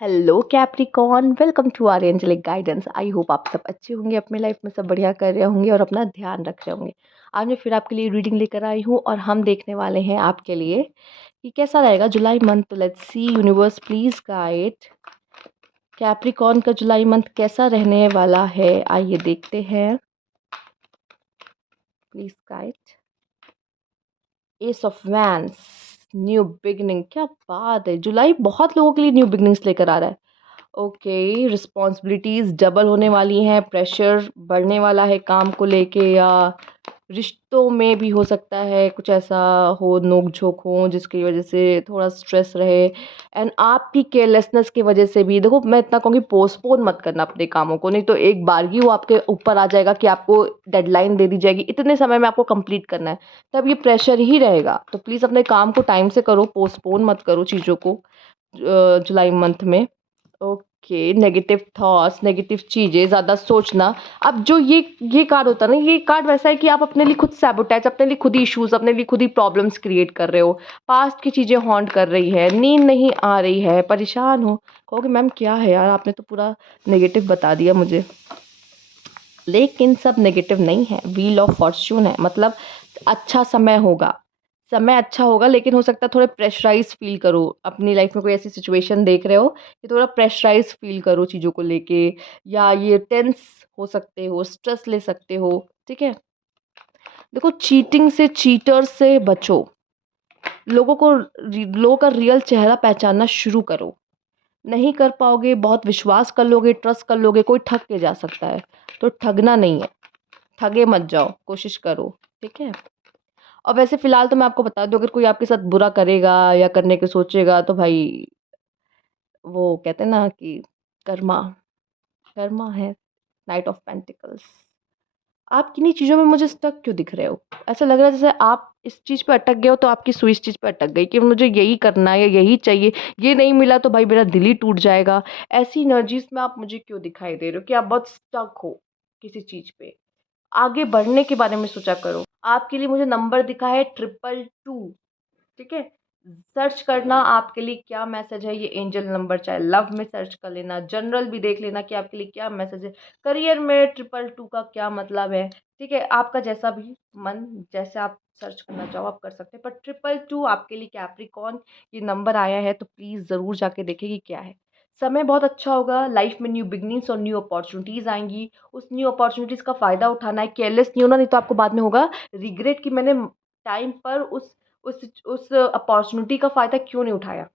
Hello Capricorn, welcome to our angelic guidance. I hope आप सब अच्छे होंगे, अपने लाइफ में सब बढ़िया कर रहे होंगे और अपना ध्यान रख रहे होंगे। आज मैं फिर आपके लिए रीडिंग लेकर आई हूँ और हम देखने वाले हैं आपके लिए कि कैसा रहेगा जुलाई मंथ। तो let's see, universe please guide Capricorn का जुलाई मंथ कैसा रहने वाला है। आइए देखते हैं, please guide. S of wands, new beginning. क्या बात है, जुलाई बहुत लोगों के लिए न्यू बिगनिंग्स लेकर आ रहा है। ओके, रिस्पॉन्सिबिलिटीज़ डबल होने वाली हैं, प्रेशर बढ़ने वाला है काम को लेके, या रिश्तों में भी हो सकता है कुछ ऐसा हो, नोक झोंक हो जिसकी वजह से थोड़ा स्ट्रेस रहे। एंड आपकी केयरलेसनेस की वजह से भी, देखो मैं इतना कहूँगी, पोस्टपोन मत करना अपने कामों को, नहीं तो एक बार ही वो आपके ऊपर आ जाएगा कि आपको डेडलाइन दे दी जाएगी, इतने समय में आपको कंप्लीट करना है, तब ये प्रेशर ही रहेगा। तो प्लीज़ अपने काम को टाइम से करो, पोस्टपोन मत करो चीज़ों को जुलाई मंथ में। ओके, नेगेटिव थॉट्स, नेगेटिव चीज़ें ज़्यादा सोचना। अब जो ये कार्ड होता है ना, ये कार्ड वैसा है कि आप अपने लिए खुद सैबोटेज, अपने लिए खुद ही इश्यूज, अपने लिए खुद ही प्रॉब्लम्स क्रिएट कर रहे हो। पास्ट की चीज़ें हॉन्ट कर रही है, नींद नहीं आ रही है, परेशान हो। कहोगे मैम क्या है यार, आपने तो पूरा नेगेटिव बता दिया मुझे। लेकिन सब नेगेटिव नहीं है, व्हील ऑफ फॉर्च्यून है, मतलब अच्छा समय होगा। समय अच्छा होगा, लेकिन हो सकता है थोड़े प्रेशराइज फील करो। अपनी लाइफ में कोई ऐसी सिचुएशन देख रहे हो कि थोड़ा प्रेशराइज फील करो चीज़ों को लेके, या ये टेंस हो सकते हो, स्ट्रेस ले सकते हो। ठीक है, देखो चीटिंग से, चीटर से बचो। लोगों का रियल चेहरा पहचानना शुरू करो। नहीं कर पाओगे, बहुत विश्वास कर लोगे, ट्रस्ट कर लोगे, कोई ठग के जा सकता है, तो ठगना नहीं है, ठगे मत जाओ, कोशिश करो। ठीक है, और वैसे फिलहाल तो मैं आपको बता दूं, अगर कोई आपके साथ बुरा करेगा या करने के सोचेगा तो भाई, वो कहते हैं ना कि कर्मा, कर्मा है। Night of pentacles. आप किन्हीं चीज़ों में मुझे स्टक क्यों दिख रहे हो? ऐसा लग रहा है जैसे आप इस चीज़ पे अटक गए हो, तो आपकी सुई इस चीज़ पे अटक गई कि मुझे यही करना है या यही चाहिए, ये नहीं मिला तो भाई मेरा दिल ही टूट जाएगा। ऐसी एनर्जीज में आप मुझे क्यों दिखाई दे रहे हो कि आप बहुत स्टक हो किसी चीज़ पे? आगे बढ़ने के बारे में सोचा करो। आपके लिए मुझे नंबर दिखा है 222। ठीक है, सर्च करना आपके लिए क्या मैसेज है, ये एंजल नंबर, चाहे लव में सर्च कर लेना, जनरल भी देख लेना कि आपके लिए क्या मैसेज है, करियर में 222 का क्या मतलब है। ठीक है, आपका जैसा भी मन, जैसे आप सर्च करना चाहो आप कर सकते हैं, पर 222 आपके लिए कैप्रिकॉर्न ये नंबर आया है, तो प्लीज़ ज़रूर जाके देखें कि क्या है। समय बहुत अच्छा होगा, लाइफ में न्यू बिगनिंग्स और न्यू अपॉर्चुनिटीज़ आएंगी। उस न्यू अपॉर्चुनिटीज़ का फ़ायदा उठाना है, केयरलेस नहीं होना, नहीं तो आपको बाद में होगा रिग्रेट कि मैंने टाइम पर उस अपॉर्चुनिटी का फ़ायदा क्यों नहीं उठाया।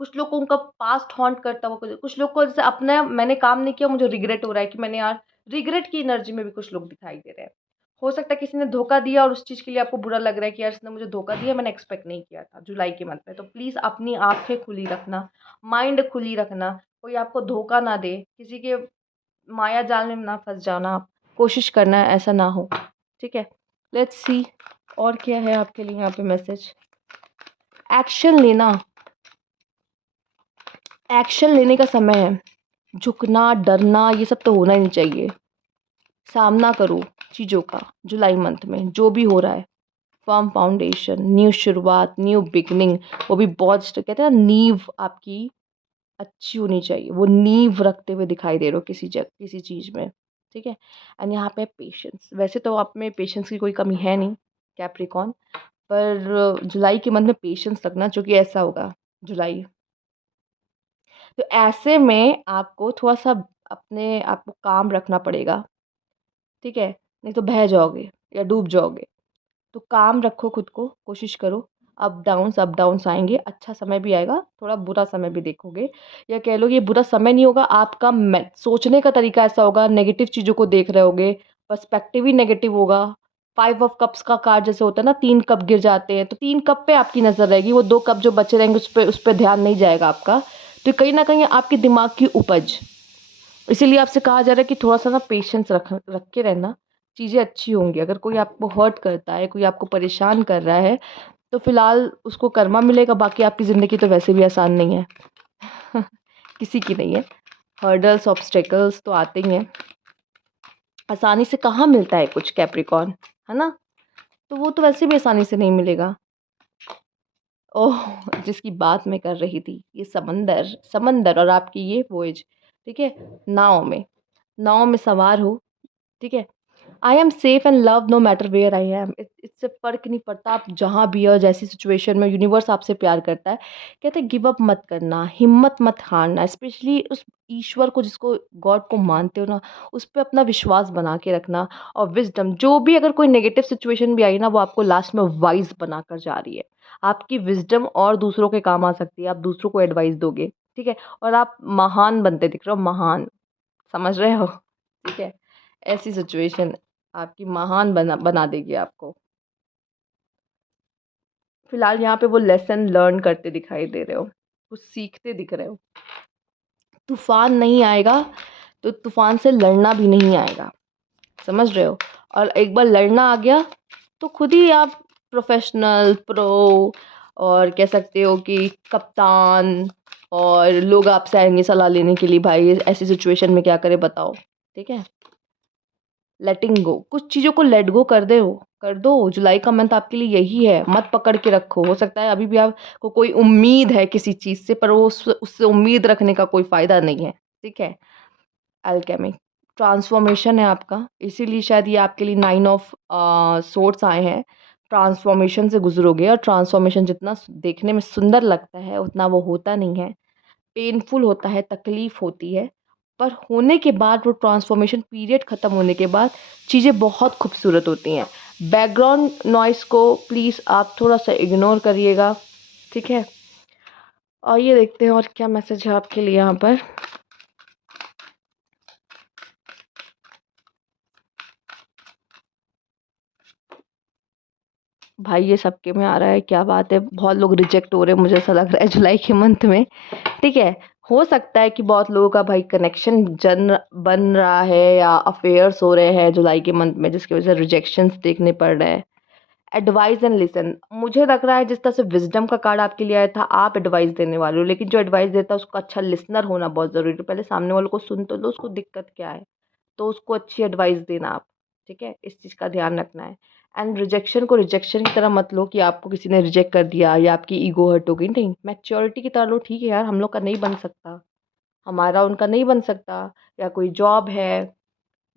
कुछ लोग को उनका पास्ट हॉन्ट करता हुआ, कुछ लोग को जैसे अपना मैंने काम नहीं किया, मुझे रिग्रेट हो रहा है कि मैंने यार, रिग्रेट की एनर्जी में भी कुछ लोग दिखाई दे रहे हैं। हो सकता है किसी ने धोखा दिया और उस चीज़ के लिए आपको बुरा लग रहा है कि यार इसने मुझे धोखा दिया, मैंने एक्सपेक्ट नहीं किया था जुलाई के मंथ में। तो प्लीज़ अपनी आँखें खुली रखना, माइंड खुली रखना, कोई आपको धोखा ना दे, किसी के माया जाल में ना फँस जाना आप, कोशिश करना है ऐसा ना हो। ठीक है, लेट्स सी और क्या है आपके लिए यहाँ पे मैसेज। एक्शन लेना, एक्शन लेने का समय है। झुकना, डरना, ये सब तो होना ही नहीं चाहिए। सामना करो चीज़ों का जुलाई मंथ में, जो भी हो रहा है। फर्म फाउंडेशन, न्यू शुरुआत, न्यू बिगनिंग, वो भी बहुत कहते हैं ना, नींव आपकी अच्छी होनी चाहिए। वो नींव रखते हुए दिखाई दे रहे हो किसी चीज़ में। ठीक है, एंड यहाँ पे पेशेंस, वैसे तो आप में पेशेंस की कोई कमी है नहीं कैप्रिकॉर्न, पर जुलाई के मंथ में पेशेंस रखना, क्योंकि ऐसा होगा जुलाई। तो ऐसे में आपको थोड़ा-सा अपने आप को काम रखना पड़ेगा, ठीक है? नहीं तो बह जाओगे या डूब जाओगे। तो काम रखो खुद को, कोशिश करो। अप डाउन्स आएँगे, अच्छा समय भी आएगा, थोड़ा बुरा समय भी देखोगे, या कह लो ये बुरा समय नहीं होगा, आपका मैं सोचने का तरीका ऐसा होगा, नेगेटिव चीज़ों को देख रहे होगे, पर्सपेक्टिव ही नेगेटिव होगा। 5 ऑफ कप्स का कार्ड जैसे होता है ना, 3 कप गिर जाते हैं, तो 3 कप पे आपकी नज़र रहेगी, वो 2 कप जो बचे रहेंगे उस पे ध्यान नहीं जाएगा आपका। तो कहीं न कहीं आपके दिमाग की उपज, इसीलिए आपसे कहा जा रहा है कि थोड़ा-सा ना पेशेंस रख रख के रहना, चीज़ें अच्छी होंगी। अगर कोई आपको हर्ट करता है, कोई आपको परेशान कर रहा है, तो फ़िलहाल उसको कर्मा मिलेगा, बाकी आपकी ज़िंदगी तो वैसे भी आसान नहीं है। किसी की नहीं है। हर्डल्स, ऑब्स्टेकल्स तो आते ही हैं। आसानी से कहाँ मिलता है कुछ कैप्रिकॉर्न, है ना? तो वो तो वैसे भी आसानी से नहीं मिलेगा। ओह! जिसकी बात मैं कर रही थी, ये समंदर समंदर और आपकी ये वॉयेज, ठीक है? नाव में सवार हो, ठीक है? I am safe and love no matter where I am. इससे फ़र्क नहीं पड़ता आप जहाँ भी हो, जैसी सिचुएशन में यूनिवर्स आपसे प्यार करता है। कहते हैं गिव अप मत करना, हिम्मत मत हारना, स्पेशली उस ईश्वर को जिसको गॉड को मानते हो ना, उस पे अपना विश्वास बना के रखना। और विज़डम, जो भी अगर कोई नेगेटिव सिचुएशन भी आई ना, वो आपको लास्ट में वाइज़ बनाकर जा रही है। आपकी विज़डम और दूसरों के काम आ सकती है, आप दूसरों को एडवाइस दोगे, ठीक है? और आप महान बनते दिख रहे हो, महान, समझ रहे हो? ठीक है? ऐसी सिचुएशन आपकी महान बना देगी आपको। फिलहाल यहाँ पे वो लेसन लर्न करते दिखाई दे रहे हो, कुछ सीखते दिख रहे हो। तूफान नहीं आएगा तो तूफान से लड़ना भी नहीं आएगा, समझ रहे हो? और एक बार लड़ना आ गया तो खुद ही आप प्रोफेशनल प्रो, और कह सकते हो कि कप्तान, और लोग आपसे आएंगे सलाह लेने के लिए, भाई ऐसी सिचुएशन में क्या करें बताओ, ठीक है? लेटिंग गो, कुछ चीज़ों को लेट गो कर दो। जुलाई का मंथ आपके लिए यही है, मत पकड़ के रखो। हो सकता है अभी भी आपको कोई उम्मीद है किसी चीज़ से, पर वो उससे उम्मीद रखने का कोई फ़ायदा नहीं है, ठीक है? अल्केमी, ट्रांसफॉर्मेशन है आपका, इसीलिए शायद ये आपके लिए 9 ऑफ सोर्ड्स आए हैं। ट्रांसफॉर्मेशन से गुजरोगे, और ट्रांसफॉर्मेशन जितना देखने में सुंदर लगता है उतना वो होता नहीं है। पेनफुल होता है, तकलीफ़ होती है, पर होने के बाद, वो ट्रांसफॉर्मेशन पीरियड ख़त्म होने के बाद चीज़ें बहुत खूबसूरत होती हैं। बैकग्राउंड नॉइज़ को प्लीज़ आप थोड़ा-सा इग्नोर करिएगा, ठीक है? और ये देखते हैं और क्या मैसेज है आपके लिए यहाँ पर। भाई ये सबके में आ रहा है, क्या बात है! बहुत लोग रिजेक्ट हो रहे हैं, मुझे ऐसा लग रहा है जुलाई के मंथ में, ठीक है? हो सकता है कि बहुत लोगों का भाई कनेक्शन जन बन रहा है, या अफेयर्स हो रहे हैं जुलाई के मंथ में, जिसकी वजह से रिजेक्शंस देखने पड़ रहे हैं। एडवाइस एंड लिसन, मुझे लग रहा है जिस तरह से विजडम का कार्ड आपके लिए आया था, आप एडवाइस देने वाले हो, लेकिन जो एडवाइस देता है उसका अच्छा लिसनर होना बहुत ज़रूरी है। पहले सामने वालों को सुन तो लो, उसको दिक्कत क्या है, तो उसको अच्छी एडवाइस देना आप, ठीक है? इस चीज़ का ध्यान रखना है। एंड रिजेक्शन को रिजेक्शन की तरह मत लो कि आपको किसी ने रिजेक्ट कर दिया या आपकी ईगो हर्ट हो गई, नहीं, मैच्योरिटी की तरह लो, ठीक है यार, हम लोग का नहीं बन सकता, हमारा उनका नहीं बन सकता, या कोई जॉब है,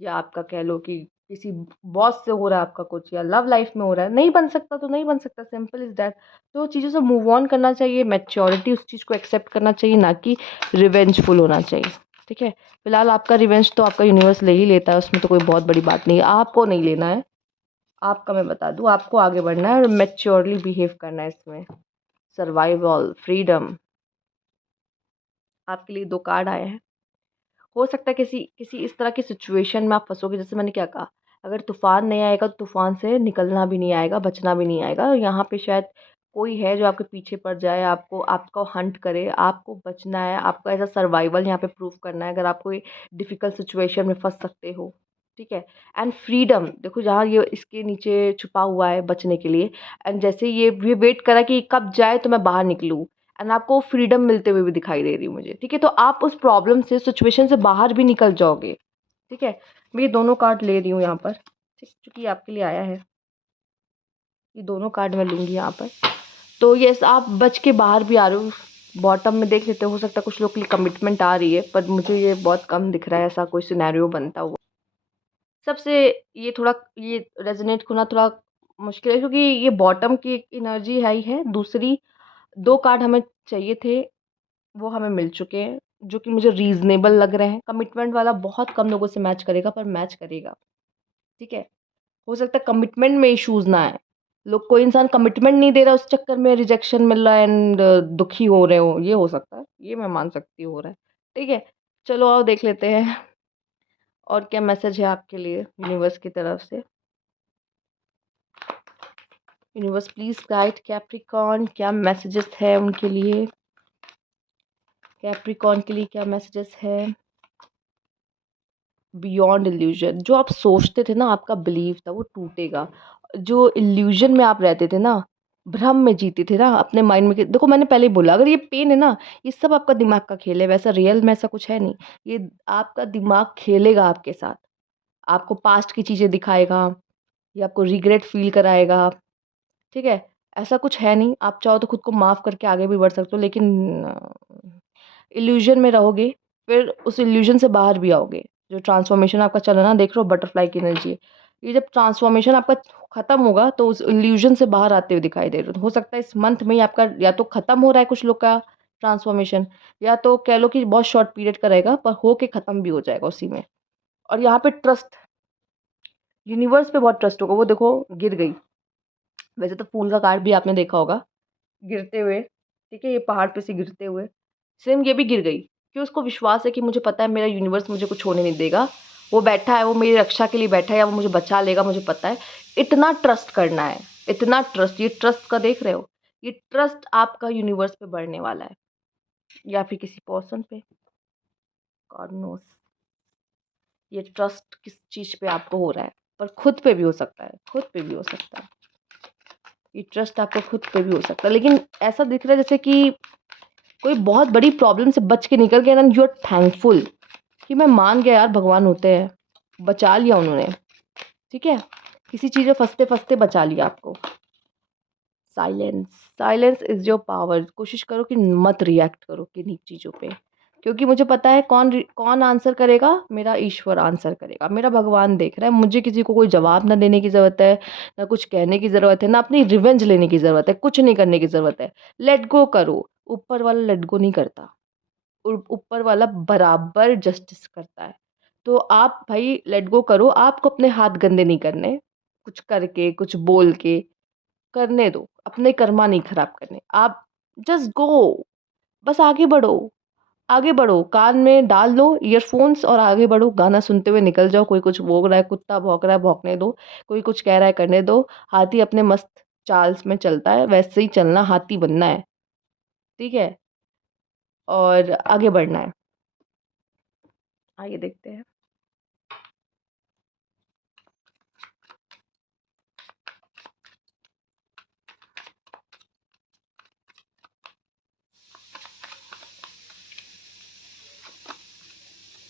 या आपका कह लो कि किसी बॉस से हो रहा है आपका कुछ, या लव लाइफ में हो रहा है, नहीं बन सकता तो नहीं बन सकता, सिंपल इज़ दैट। तो चीज़ों से मूव ऑन करना चाहिए, मैच्योरिटी उस चीज़ को एक्सेप्ट करना चाहिए, ना कि रिवेंजफुल होना चाहिए, ठीक है? फिलहाल आपका रिवेंज तो आपका यूनिवर्स ले ही लेता है, उसमें तो कोई बहुत बड़ी बात नहीं है, आपको नहीं लेना है। आपका मैं बता दूँ, आपको आगे बढ़ना है और मैच्योरली बिहेव करना है इसमें। सर्वाइवल, फ्रीडम, आपके लिए 2 कार्ड आए हैं। हो सकता है किसी किसी इस तरह की सिचुएशन में आप फँसोगे, जैसे मैंने क्या कहा, अगर तूफ़ान नहीं आएगा तो तूफ़ान से निकलना भी नहीं आएगा, बचना भी नहीं आएगा। यहाँ पे शायद कोई है जो आपके पीछे पड़ जाए, आपको आपको हंट करे, आपको बचना है, आपको एज़ अ सर्वाइवल यहाँ पे प्रूव करना है, अगर आप कोई डिफ़िकल्ट सिचुएशन में फँस सकते हो, ठीक है? एंड फ्रीडम, देखो जहाँ ये इसके नीचे छुपा हुआ है बचने के लिए, एंड जैसे ये वेट करा कि कब जाए तो मैं बाहर निकलूँ, एंड आपको फ्रीडम मिलते हुए भी दिखाई दे रही है मुझे, ठीक है? तो आप उस प्रॉब्लम से, सिचुएशन से बाहर भी निकल जाओगे, ठीक है? मैं ये दोनों कार्ड ले रही हूँ यहाँ पर, ठीक, चूँकि ये आपके लिए आया है, ये दोनों कार्ड मैं लूँगी यहाँ पर। तो यस, आप बच के बाहर भी आ रहे हो। बॉटम में देख लेते हो सकता है कुछ लोग के लिए कमिटमेंट आ रही है, पर मुझे ये बहुत कम दिख रहा है ऐसा कोई सिनेरियो बनता हुआ। सबसे ये थोड़ा, ये रेज़ोनेट होना थोड़ा मुश्किल है, क्योंकि ये बॉटम की एनर्जी है ही है, दूसरी 2 कार्ड हमें चाहिए थे, वो हमें मिल चुके हैं, जो कि मुझे रीज़नेबल लग रहे हैं। कमिटमेंट वाला बहुत कम लोगों से मैच करेगा, पर मैच करेगा, ठीक है? हो सकता है कमिटमेंट में इश्यूज़ ना आए। लोग, कोई इंसान कमिटमेंट नहीं दे रहा, उस चक्कर में रिजेक्शन मिल रहा है एंड दुखी हो रहे हो, ये हो सकता है। ये मैं मान सकती हूँ हो रहा है, ठीक है? चलो आओ देख लेते हैं और क्या मैसेज है आपके लिए यूनिवर्स की तरफ से। यूनिवर्स प्लीज़ गाइड कैप्रिकॉर्न, क्या मैसेजेस है उनके लिए? कैप्रिकॉर्न के लिए क्या मैसेजेस है? बियॉन्ड इल्यूजन, जो आप सोचते थे ना, आपका बिलीव था, वो टूटेगा। जो इल्यूजन में आप रहते थे ना, भ्रम में जीते थे ना अपने माइंड में, कि देखो मैंने पहले ही बोला, अगर ये पेन है ना, ये सब आपका दिमाग का खेल है, वैसा रियल में ऐसा कुछ है नहीं। ये आपका दिमाग खेलेगा आपके साथ, आपको पास्ट की चीज़ें दिखाएगा, ये आपको रिग्रेट फील कराएगा, ठीक है? ऐसा कुछ है नहीं, आप चाहो तो खुद को माफ़ करके आगे भी बढ़ सकते हो, लेकिन इल्यूज़न में रहोगे, फिर उस इल्यूज़न से बाहर भी आओगे। जो ट्रांसफ़ॉर्मेशन आपका चल रहा है ना, देख रहे हो बटरफ्लाई की एनर्जी है। ये जब ट्रांसफ़ॉर्मेशन आपका ख़त्म होगा तो उस इल्यूज़न से बाहर आते हुए दिखाई दे रहे हो। हो सकता है इस मंथ में ही आपका या तो ख़त्म हो रहा है कुछ लोग का ट्रांसफ़ॉर्मेशन, या तो कह लो कि बहुत शॉर्ट पीरियड का रहेगा, पर हो के ख़त्म भी हो जाएगा उसी में। और यहाँ पे ट्रस्ट, यूनिवर्स पे बहुत ट्रस्ट होगा। वो देखो गिर गई। वैसे तो फूल का कार्ड भी आपने देखा होगा गिरते हुए, ठीक है? ये पहाड़ पे से गिरते हुए, सेम ये भी गिर गई। क्यों? उसको विश्वास है कि मुझे पता है मेरा यूनिवर्स मुझे कुछ होने नहीं देगा। वो बैठा है, वो मेरी रक्षा के लिए बैठा है, या वो मुझे बचा लेगा, मुझे पता है। इतना ट्रस्ट करना है, इतना ट्रस्ट, ये ट्रस्ट का देख रहे हो? ये ट्रस्ट आपका यूनिवर्स पे बढ़ने वाला है, या फिर किसी पर्सन पे, गॉड नोज़। ये ट्रस्ट किस चीज़ पे आपको हो रहा है, पर खुद पे भी हो सकता है, खुद पे भी हो सकता है। ये ट्रस्ट आपको खुद पे भी हो सकता है, लेकिन ऐसा दिख रहा है जैसे कि कोई बहुत बड़ी प्रॉब्लम से बच के निकल गया, एंड यू आर थैंकफुल कि मैं मान गया यार भगवान होते हैं, बचा लिया उन्होंने, ठीक है? किसी चीज़ में फँसते-फँसते बचा लिया आपको। Silence, silence is your power. कोशिश करो कि मत रिएक्ट करो किन्हीं चीज़ों पे, क्योंकि मुझे पता है कौन आंसर करेगा, मेरा ईश्वर आंसर करेगा, मेरा भगवान देख रहा है। मुझे किसी को कोई जवाब ना देने की ज़रूरत है, ना कुछ कहने की ज़रूरत है, ना अपनी रिवेंज लेने की ज़रूरत है, कुछ नहीं करने की ज़रूरत है। लेट गो करो, ऊपर वाला लेट गो नहीं करता। ऊपर वाला बराबर जस्टिस करता है। तो आप भाई लेट गो करो, आपको अपने हाथ गंदे नहीं करने, कुछ करके, कुछ बोल के, करने दो, अपने कर्मा नहीं खराब करने। आप जस्ट गो, बस आगे बढ़ो, आगे बढ़ो, कान में डाल लो ईयरफ़ोन्स और आगे बढ़ो, गाना सुनते हुए निकल जाओ। कोई कुछ बोल रहा है, कुत्ता भौंक रहा है, भौंकने दो, कोई कुछ कह रहा है, करने दो। हाथी अपने मस्त चाल्स में चलता है, वैसे ही चलना, हाथी बनना है, ठीक है? और आगे बढ़ना है। आइए देखते हैं।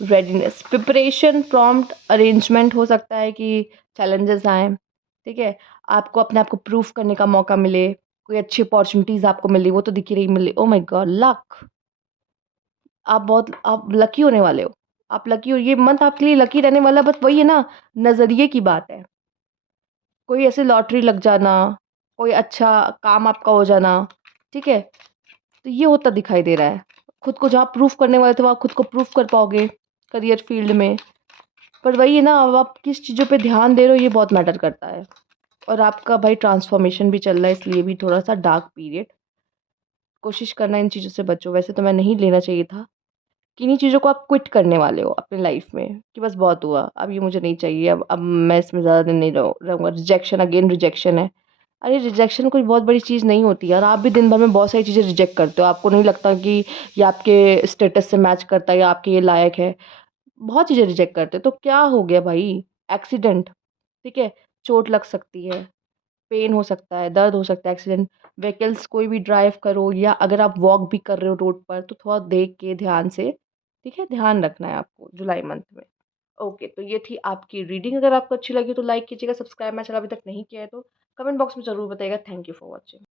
Readiness, preparation, prompt, arrangement. हो सकता है कि चैलेंजेस आएँ, ठीक है? आपको अपने आप को प्रूव करने का मौका मिले, कोई अच्छी अपॉर्च्युनिटीज़ आपको मिली, वो तो दिख ही रही मिली। Oh my God! लक, आप लकी होने वाले हो। आप लकी हो, ये मंथ आपके लिए लकी रहने वाला है, बस वही है ना, नज़रिए की बात है। कोई ऐसे लॉटरी लग जाना, कोई अच्छा काम आपका हो जाना, ठीक है? तो ये होता दिखाई दे रहा है। खुद को जहाँ प्रूव करने वाले थे, वहाँ खुद को प्रूव कर पाओगे करियर फील्ड में। पर वही है ना, अब आप किस चीज़ों पे ध्यान दे रहे हो, ये बहुत मैटर करता है। और आपका भाई ट्रांसफॉर्मेशन भी चल रहा है, इसलिए भी थोड़ा-सा डार्क पीरियड। कोशिश करना इन चीज़ों से बचो। वैसे तो मैं नहीं लेना चाहिए था। किन्हीं चीज़ों को आप क्विट करने वाले हो अपनी लाइफ़ में कि बस बहुत हुआ, अब ये मुझे नहीं चाहिए, अब मैं इसमें ज़्यादा दिन नहीं रहूँगा। रिजेक्शन, अगेन रिजेक्शन है। अरे रिजेक्शन कोई बहुत बड़ी चीज़ नहीं होती यार। आप भी दिन भर में बहुत सारी चीज़ें रिजेक्ट करते हो। आपको नहीं लगता कि ये आपके स्टेटस से मैच करता है या आपके ये लायक है। बहुत चीज़ें रिजेक्ट करते हो, तो क्या हो गया भाई? एक्सीडेंट, ठीक है? चोट लग सकती है, पेन हो सकता है, दर्द हो सकता है, एक्सीडेंट, व्हीकल्स कोई भी ड्राइव करो, या अगर आप वॉक भी कर रहे हो रोड पर, तो थोड़ा देख के ध्यान से, ठीक है? ध्यान रखना है आपको जुलाई मंथ में। ओके, तो ये थी आपकी रीडिंग। अगर आपको अच्छी लगी तो लाइक कीजिएगा, सब्सक्राइब मेरा चैनल अभी तक नहीं किया है तो कमेंट बॉक्स में ज़रूर बताइएगा। Thank you for watching.